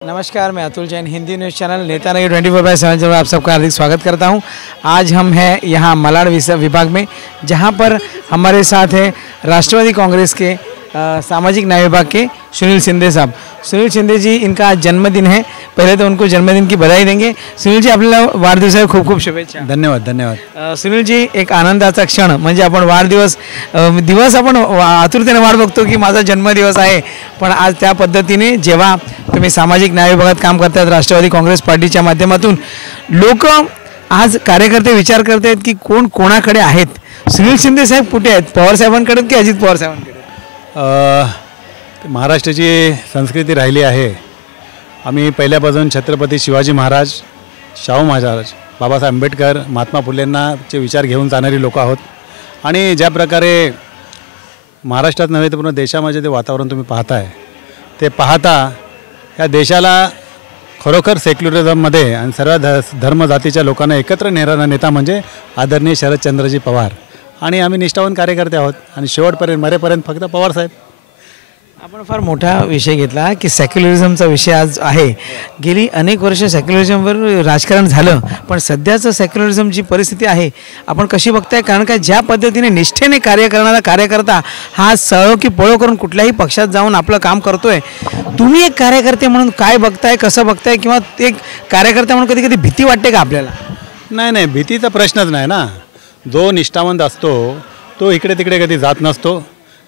नमस्कार, मैं Atul Jain Hindi news channel नेता नहीं 24/7 में आप सबका हार्दिक स्वागत करता हूं। आज हम हैं यहां मलाड विभाग में, जहां पर हमारे साथ है राष्ट्रवादी कांग्रेस के सामाजिक न्याय विभाग के सुनील शिंदे साहब। सुनील शिंदे जी, इनका आज जन्मदिन है। पहले तो उनको जन्मदिन की बधाई देंगे। सुनील जी, आपल्याला वाढदिवसाच्या खूप खूप शुभेच्छा। धन्यवाद धन्यवाद। सुनील जी, एक आनंदाचा क्षण म्हणजे आपण दिवस आपण आतुरतेने वाट बघतो की माझा जन्मदिवस आहे, पण आज त्या पद्धतीने जेव्हा तुम्ही सामाजिक न्याय विभागात काम करतात राष्ट्रवादी काँग्रेस पार्टीच्या माध्यमातून, लोक आज कार्यकर्ते विचार करत आहेत की कोण कोणाकडे आहेत। सुनील शिंदे साहेब कुठे आहेत? पवार साहेबांकडे की अजित पवार साहेबांकडे? महाराष्ट्राची संस्कृती राहिली आहे। आम्ही पहिल्यापासून छत्रपती शिवाजी महाराज, शाहू महाराज, बाबासाहेब आंबेडकर, महात्मा फुलेंचे विचार घेऊन जाणारी लोक आहोत। आणि ज्या प्रकारे महाराष्ट्रात नव्हे तर पूर्ण देशामध्ये ते वातावरण तुम्ही पाहताय, ते पाहता या देशाला खरोखर सेक्युलरिझममध्ये आणि सर्व धर्म जातीच्या लोकांना एकत्र नेणारा नेता म्हणजे आदरणीय शरदचंद्रजी पवार। आणि आम्ही निष्ठावान कार्यकर्ते आहोत आणि शेवटपर्यंत मरेपर्यंत फक्त पवार साहेब। आपण फार मोठा विषय घेतला की सेक्युलरिझमचा विषय आज आहे। गेली अनेक वर्ष सेक्युलरिझमवर राजकारण झालं, पण सध्याचं सेक्युलरिझमची परिस्थिती आहे आपण कशी बघताय? कारण का ज्या पद्धतीने निष्ठेने कार्य करणारा कार्यकर्ता हा सळो की पळो करून कुठल्याही पक्षात जाऊन आपलं काम करतोय, तुम्ही एक कार्यकर्ते म्हणून काय बघताय, कसं बघताय? किंवा एक कार्यकर्ता म्हणून कधी कधी भीती वाटते का आपल्याला? नाही, भीतीचा प्रश्नच नाही ना। जो निष्ठावंत असतो तो इकडे तिकडे कधी जात नसतो।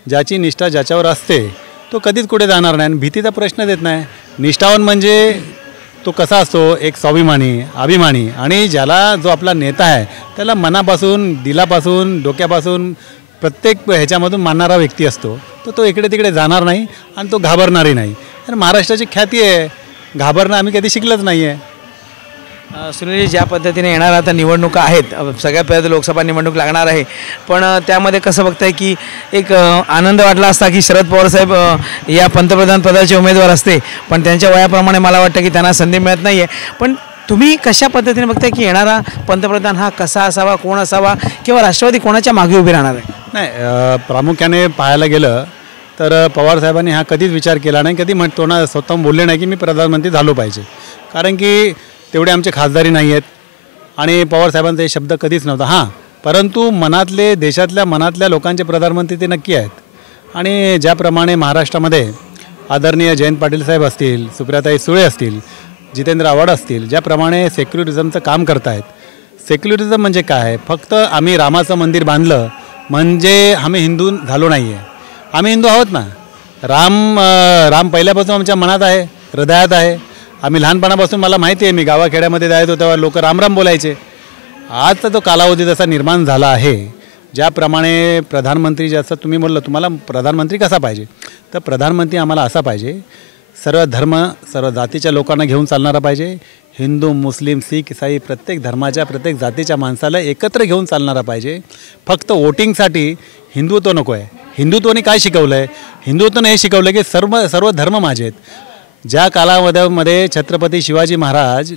ज्याची निष्ठा ज्याच्यावर असते तो कधीच कुठे जाणार नाही, भीतीचा प्रश्न देत नाही। निष्ठावान म्हणजे तो कसा असतो, एक स्वाभिमानी, अभिमानी, आणि ज्याला जो आपला नेता आहे त्याला मनापासून, दिलापासून, डोक्यापासून प्रत्येक ह्याच्यामधून मानणारा व्यक्ती असतो। तो इकडे तिकडे जाणार नाही आणि तो घाबरणारही नाही। तर महाराष्ट्राची ख्याती आहे, घाबरणं आम्ही कधी शिकलंच नाही आहे। सुनील, ज्या पद्धतीने येणार आता निवडणुका आहेत, सगळ्यात पहिल्या लोकसभा निवडणूक लागणार आहे, पण त्यामध्ये कसं बघताय की एक आनंद वाटला असता की शरद पवार साहेब या पंतप्रधान पदाचे उमेदवार असते, पण त्यांच्या वयाप्रमाणे मला वाटतं की त्यांना संधी मिळत नाही आहे। पण तुम्ही कशा पद्धतीने बघताय की येणारा पंतप्रधान हा कसा असावा, कोण असावा, किंवा राष्ट्रवादी कोणाच्या मागे उभी राहणार आहे? नाही, प्रामुख्याने पाहायला गेलं तर पवार साहेबांनी हा कधीच विचार केला नाही, कधी तोंडाने स्वतः बोलले नाही की मी प्रधानमंत्री झालो पाहिजे, कारण की तेवढे आमचे खासदारी नाही आहेत आणि पवारसाहेबांचा हे शब्द कधीच नव्हता। हां, परंतु मनातले, देशातल्या मनातल्या लोकांचे प्रधानमंत्री ते नक्की आहेत। आणि ज्याप्रमाणे महाराष्ट्रामध्ये आदरणीय जयंत पाटील साहेब असतील, सुप्रियाताई सुळे असतील, जितेंद्र आव्हाड असतील, ज्याप्रमाणे सेक्युलरिझमचं काम करतायत। सेक्युलरिझम म्हणजे काय? फक्त आम्ही रामाचं मंदिर बांधलं म्हणजे आम्ही हिंदू झालो नाही आहे। आम्ही हिंदू आहोत ना। राम पहिल्यापासून आमच्या मनात आहे, हृदयात आहे। आम्ही लहानपणापासून, मला माहिती आहे, मी गावाखेड्यामध्ये जायचो तेव्हा लोक राम बोलायचे। आज तर तो कालावधी जसा निर्माण झाला आहे, ज्याप्रमाणे प्रधानमंत्री, जसं तुम्ही बोललं, तुम्हाला प्रधानमंत्री कसा पाहिजे, तर प्रधानमंत्री आम्हाला असा पाहिजे, सर्व धर्म, सर्व जातीच्या लोकांना घेऊन चालणारा पाहिजे। हिंदू, मुस्लिम, शीख, ईसाई प्रत्येक धर्माच्या, प्रत्येक जातीच्या माणसाला एकत्र घेऊन चालणारा पाहिजे। फक्त वोटिंगसाठी हिंदुत्व नको आहे। हिंदुत्वाने काय शिकवलं आहे? हिंदुत्वाने हे शिकवलं की सर्व धर्म माझे आहेत। ज्या कालावधीमध्ये छत्रपती शिवाजी महाराज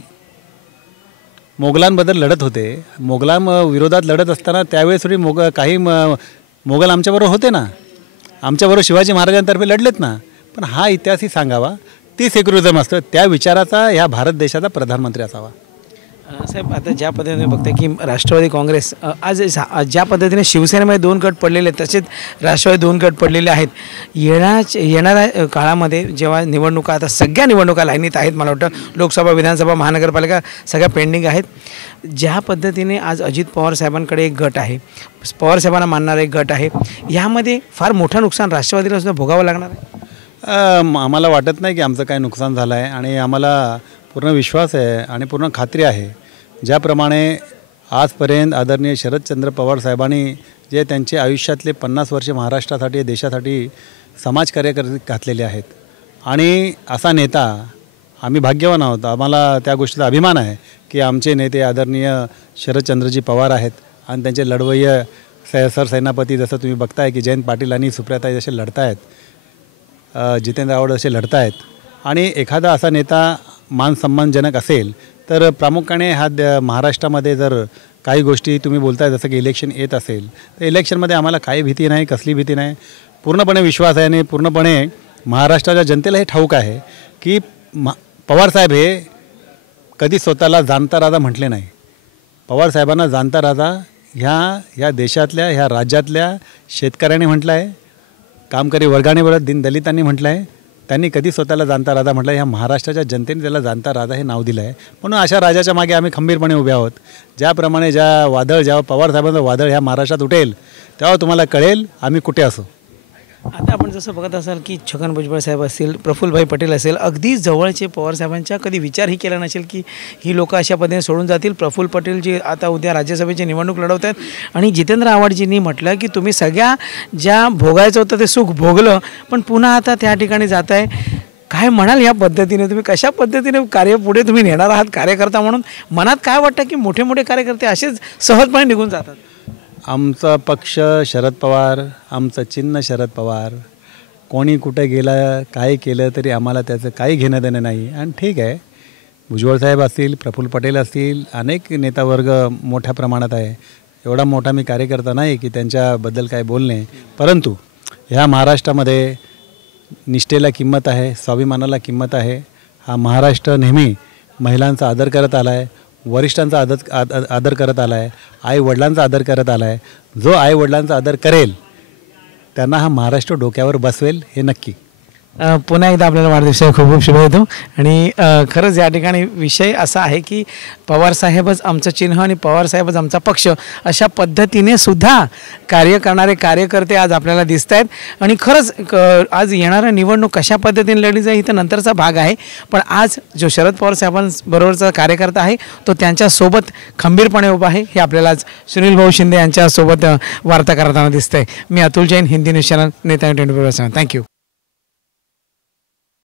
मोगलांबद्दल लढत होते, विरोधात लढत असताना त्यावेळेस थोडी मोगल आमच्याबरोबर होते ना, आमच्याबरोबर शिवाजी महाराजांतर्फे लढलेत ना। पण हा इतिहासही सांगावा, ती सेक्युलरिझम असतं, त्या विचाराचा ह्या भारत देशाचा प्रधानमंत्री असावा। साहेब, आता ज्या पद्धतीने बघताय की राष्ट्रवादी काँग्रेस आज ज्या पद्धतीने शिवसेनेमध्ये 2 गट पडलेले आहेत, तसेच राष्ट्रवादी 2 गट पडलेले आहेत। येणाऱ्या काळामध्ये जेव्हा निवडणुका, आता सगळ्या निवडणुका लाईनीत आहेत, मला वाटतं लोकसभा, विधानसभा, महानगरपालिका सगळ्या पेंडिंग आहेत। ज्या पद्धतीने आज अजित पवार साहेबांकडे एक गट आहे, पवार साहेबांना मानणारा एक गट आहे, यामध्ये फार मोठं नुकसान राष्ट्रवादीला सुद्धा भोगावं लागणार आहे? आम्हाला वाटत नाही की आमचं काय नुकसान झालं आहे, आणि आम्हाला पूर्ण विश्वास आहे आणि पूर्ण खात्री आहे। ज्याप्रमाणे आजपर्यंत आदरणीय शरदचंद्र पवार साहेबांनी जे त्यांचे आयुष्यातले 50 वर्ष महाराष्ट्रासाठी, देशासाठी समाजकार्य घातलेले आहेत, आणि असा नेता आम्ही भाग्यवान आहोत। आम्हाला त्या गोष्टीचा अभिमान आहे की आमचे नेते आदरणीय शरदचंद्रजी पवार आहेत, आणि त्यांचे लढवय्ये सरसेनापती जसं तुम्ही बघताय की जयंत पाटील आणि सुप्रियाताई जसे लढतायत, जितेंद्र आव्हाड असे लढतायत। आणि एखादा असा नेता मान सन्मानजनक असेल तर प्रामुख्याने महाराष्ट्रामध्ये जर काही गोष्टी तुम्ही बोलताय, जसं की इलेक्शन येत असेल, तर इलेक्शनमध्ये आम्हाला काही भीती नाही, कसली भीती नाही, पूर्णपणे विश्वास आहे। आणि पूर्णपणे महाराष्ट्राच्या जनतेला हे ठाऊक आहे की पवारसाहेब हे कधी स्वतःला जाणता राजा म्हटले नाही. पवारसाहेबांना जाणता राजा ह्या देशातल्या, ह्या राज्यातल्या शेतकऱ्यांनी म्हटलं आहे, कामकरी वर्गाने बोलत दलितांनी म्हटलं आहे. त्यांनी कधी स्वतःला जाणता राजा म्हटलं. ह्या महाराष्ट्राच्या जनतेने त्याला जाणता राजा हे नाव दिलं आहे. म्हणून अशा राजाच्या मागे आम्ही खंबीरपणे उभे आहोत. ज्याप्रमाणे जेव्हा पवारसाहेबांचं वादळ ह्या महाराष्ट्रात उठेल तेव्हा तुम्हाला कळेल आम्ही कुठे असू. आता आपण जसं बघत असाल की छगन भुजबळ साहेब असतील, प्रफुल्लभाई पटेल असेल, अगदी जवळचे पवारसाहेबांच्या कधी विचारही केला नसेल की ही लोकं अशा पद्धतीने सोडून जातील. प्रफुल्ल पटेल जी आता उद्या राज्यसभेची निवडणूक लढवत आहेत आणि जितेंद्र आव्हाडजींनी म्हटलं की तुम्ही सगळ्या ज्या भोगायचं होतं ते सुख भोगलं, पण पुन्हा आता त्या ठिकाणी जात आहे. काय म्हणाल या पद्धतीने, तुम्ही कशा पद्धतीने कार्य पुढे तुम्ही नेणार आहात कार्यकर्ता म्हणून? मनात काय वाटतं की मोठे मोठे कार्यकर्ते असेच सहजपणे निघून जातात? आमचा पक्ष शरद पवार, आमचं चिन्ह शरद पवार. कोणी कुठे गेलं काय केलं तरी आम्हाला त्याचं काही घेणं देणं नाही. आणि ठीक आहे, भुजबळ साहेब असतील, प्रफुल्ल पटेल असतील, अनेक नेतावर्ग मोठ्या प्रमाणात आहे. एवढा मोठा मी कार्यकर्ता नाही की त्यांच्याबद्दल काय बोलणे. परंतु ह्या महाराष्ट्रामध्ये निष्ठेला किंमत आहे, स्वाभिमानाला किंमत आहे. हा महाराष्ट्र नेहमी महिलांचा आदर करत आला आहे, वरिष्ठांचा आदर करत आला आहे, आईवडिलांचा आदर करत आला आहे. जो आईवडिलांचा आदर करेल त्यांना हा महाराष्ट्र डोक्यावर बसवेल हे नक्की. पुन्हा एकदा आपल्याला वाढदिवसाच्या खूप खूप शुभेच्छा. आणि खरंच या ठिकाणी विषय असा आहे की पवारसाहेबच आमचं चिन्ह आणि पवारसाहेबच आमचा पक्ष, अशा पद्धतीने सुद्धा कार्य करणारे कार्यकर्ते आज आपल्याला दिसत आहेत. आणि खरंच आज येणारं निवडणूक कशा पद्धतीने लढली जाईल इथं नंतरचा भाग आहे. पण आज जो शरद पवार साहेबांबरोबरचा कार्यकर्ता आहे तो त्यांच्यासोबत खंबीरपणे उभा आहे. हे आपल्याला आज सुनील भाऊ शिंदे यांच्यासोबत वार्ता करताना दिसतंय. मी अतुल जैन, हिंदी न्यूज चॅनल नेता 24/7. थँक्यू.